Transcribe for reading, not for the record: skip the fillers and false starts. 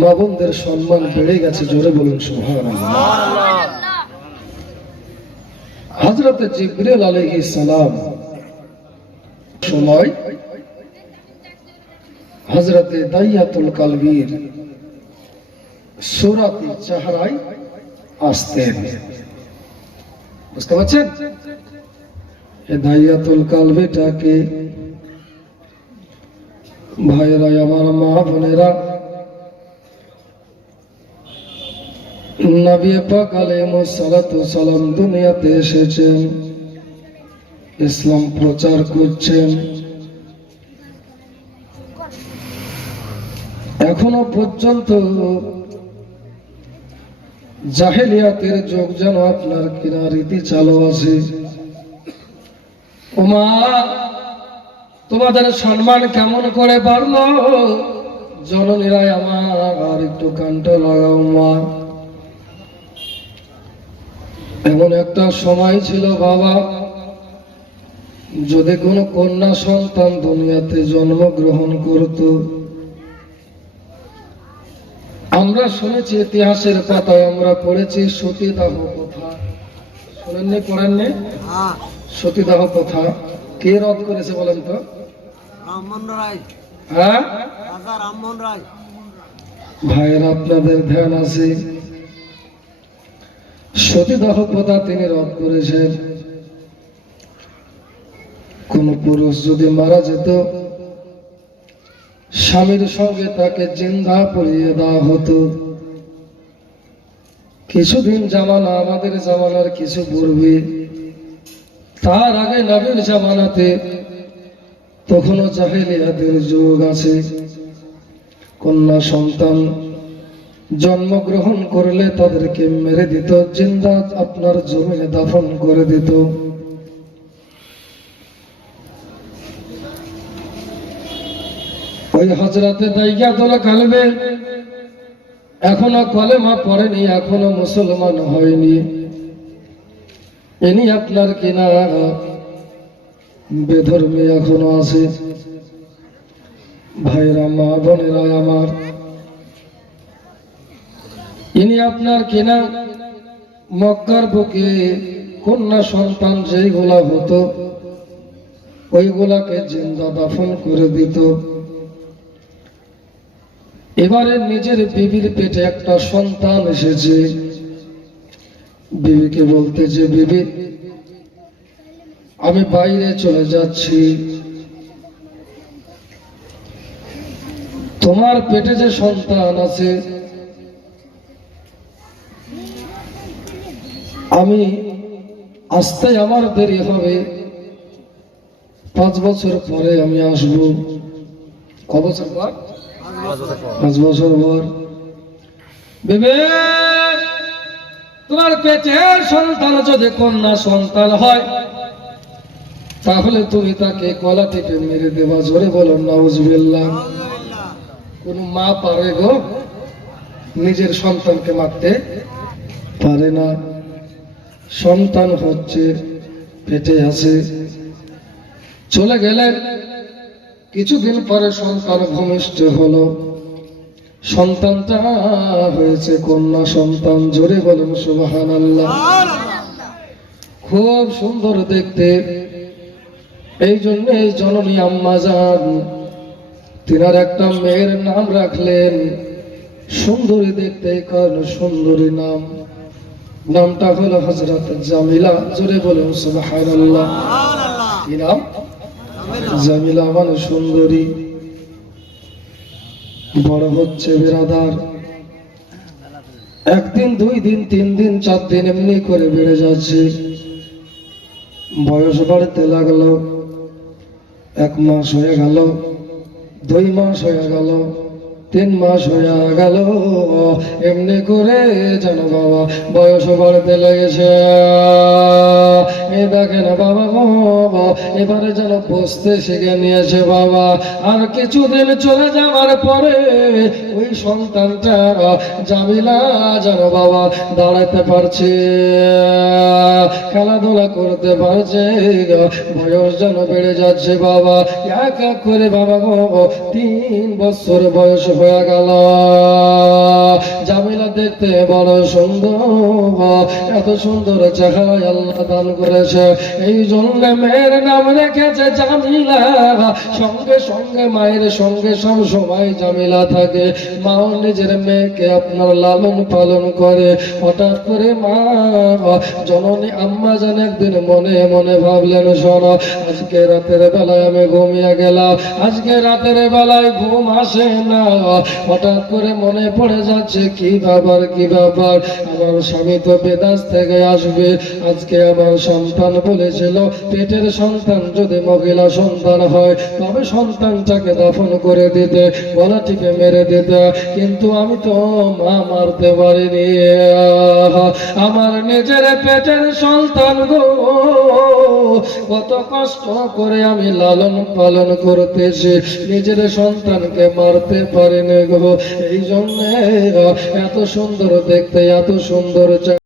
মা বোনদের সম্মান বেড়ে গেছে, জোরে বলুন সুবহানাল্লাহ। হযরত জিবরিল আলাইহিস সালাম সময় হযরত দাইয়াতুল কালবীর সূরাতে চেহারায় আসতেন। বুঝতে পারছেন? এই দাইয়াতুল কালবিটাকে ভাইরা আমার, মা বোনেরা, নবী পাক আলাইহিস সালাতু সালাম দুনিয়াতে এসেছেন, ইসলাম প্রচার করছেন। এখনো পর্যন্ত জাহেলিয়াতের যুগ যেন আপনার কিনা রীতি চালু আছে। ওমা, তোমাদের সম্মান কেমন করে বাড়লো জননীরা আমার, আর একটু কানটা লাগাও মা। এমন একটা সময় ছিল বাবা, যদি কোনো কন্যা সন্তান দুনিয়াতে জন্মগ্রহণ করত, আমরা শুনেছি ইতিহাসের পাতায়, আমরা পড়েছি সতীদাহ প্রথা। শুনেননি? পড়েননি? সতীদাহ প্রথা কে রদ করেছে বলেন তো? রামমোহন রায়। হ্যাঁ, রাজা রামমোহন রায়। ভাইয়ের আপনাদের ধ্যান আছে, সতীদাহ প্রথা তিনি রদ করেছেন। কোন পুরুষ যদি মারা যেত, স্বামীর সঙ্গে তাকে জিন্দা পুড়িয়ে দেওয়া হতো। কিছুদিন জামানা, আমাদের জামানার কিছু পূর্বে, তার আগে নবীর জামানাতে, তখনও জাহেলিয়াতের যুগ আছে। কন্যা সন্তান জন্মগ্রহণ করলে তাদেরকে মেরে দিত, জিন্দা আপনার জমিনে দাফন করে দিত। ওই হযরতে দাইয়াতুল কালবি এখনো কলেমা পড়েনি, এখনো মুসলমান হয়নি। ইনি আপনার কিনা বেধর্মী এখনো আছে। ভাইরা, মা বোনেরা আমার, ইনি আপনার কিনা মক্কার বুকে কন্যা সন্তান যেগুলা হতো, ওইগুলাকে জিন্দা দাফন করে দিত। এবারে নিজের বিবির পেটে একটা সন্তান এসেছে, বিবিকে বলতে যে, বিবি আমি বাইরে চলে যাচ্ছি, তোমার পেটে যে সন্তান আছে আমি আসতে আমার দেরি হবে, 5 বছর পরে আমি আসবো। ক বছর পর? 5 বছর পর। বিবে, তোমার পেটের সন্তান যদি কন্যা সন্তান হয়, তাহলে তুমি তাকে গলা টিপে মেরে দেবা। জোরে বলো নাউজুবিল্লাহ। কোন মা পারে গো নিজের সন্তানকে মারতে? পারে না। সন্তান হচ্ছে, পেটে আছে, চলে গেলেন। কিছুদিন পরে সন্তান ভূমিষ্ঠ হলো, সন্তানটা হয়েছে কন্যা সন্তান। জোরে বলেন সুবহানাল্লাহ। খুব সুন্দর দেখতে, এই জন্য জননী আম্মা জান তিনার একটা মেয়ের নাম রাখলেন সুন্দরী দেখতে, কারণ সুন্দরী নাম, নামটা হলো হযরত জামিলা। জোরে বলেন সুবহানাল্লাহ। কি নাম? জামিলা মানে সুন্দরী। বড় হচ্ছে বিরাদার, 1 দিন 2 দিন 3 দিন 4 দিন এমনি করে বেড়ে যাচ্ছে। বয়স বাড়তে লাগলো, 1 মাস হয়ে গেল, 2 মাস হয়ে গেল, 3 মাস হয়ে গেল, এমনি করে যেন বাবা বয়স বাড়তে লেগেছে। এই দেখেন বাবা গো, এবারে যেন বসতে শিখে নিয়েছে বাবা। আর কিছুদিন চলে যাওয়ার পরে ওই সন্তানটা জামিলা যেন বাবা দাঁড়াতে পারছে, খেলাধুলা করতে পারছে, বয়স যেন বেড়ে যাচ্ছে বাবা। এক এক করে বাবা গো 3 বছর বয়স হয়ে গেল। জামিলা দেখতে বড় সুন্দর, এত সুন্দর চেহারা আল্লাহ দান করেছে, এই জন্য মেয়ের নাম রেখেছে জামিলা। সঙ্গে সঙ্গে মায়ের সঙ্গে সব সময় জামিলা থাকে। মাও নিজের মেয়েকে আপনার লালন পালন করে। হঠাৎ করে মা জননী আম্মা জান একদিন মনে মনে ভাবলেন, শোনো, আজকে রাতের বেলায় আমি ঘুমিয়ে গেলাম, আজকে রাতের বেলায় ঘুম আসে না। হঠাৎ করে মনে পড়ে যাচ্ছে, কি ব্যাপার কি ব্যাপার, আমার স্বামী তো বিদেশ থেকে আসবে, আজকে আমার সন্তান বলেছিল পেটের সন্তান যদি মহিলা সন্তান হয় তবে সন্তানটাকে দাফন করে দিতে, গলা টিপে মেরে দিতে, কিন্তু আমি তো মা মারতে পারিনি। আমার নিজের পেটের সন্তান গো, কত কষ্ট করে আমি লালন পালন করতেছি, নিজের সন্তানকে মারতে পারিনি গো। এই জন্য এত সুন্দর দেখতে, এত সুন্দর